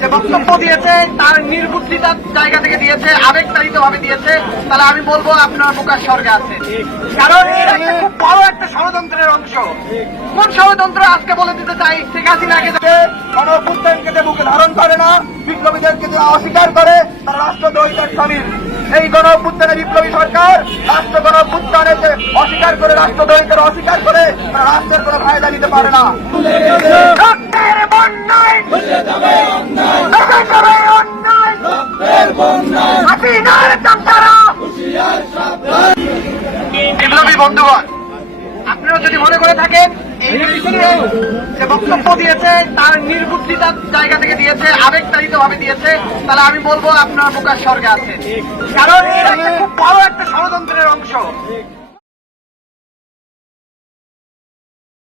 যে বক্তব্য দিয়েছে তার নির্বুদ্ধিতার জায়গা থেকে দিয়েছে, আবেগতাড়িত ভাবে দিয়েছে, তাহলে আমি বলবো আপনার মুখার স্বর্গে আছে। কারণ এটা একটা খুব বড় একটা ষড়যন্ত্রের অংশ। কোন ষড়যন্ত্র আজকে বলে দিতে চাই, শেখ হাসিনাকে গণঅভ্যুত্থানকে যে মুখে ধারণ করে না, বিপ্লবীদেরকে যে অস্বীকার করে, তারা রাষ্ট্রদ্রোহিতার সামিল। এই গণঅভ্যুত্থানে বিপ্লবী সরকার রাষ্ট্র গণঅভ্যুত্থানে যে অস্বীকার করে, রাষ্ট্রদ্রোহিতার অস্বীকার করে, তারা রাষ্ট্রের কোনো ফায়দা নিতে পারে না। বিপ্লবী বন্ধুগণ, আপনারা যদি মনে করে থাকেন যে বক্তব্য দিয়েছে তার নির্বুদ্ধিতার জায়গা থেকে দিয়েছে, আবেগতাড়িত ভাবে দিয়েছে, তাহলে আমি বলবো আপনার মুখার স্বর্গে আছে। কারণ এটা একটা খুব বড় একটা ষড়যন্ত্রের অংশ।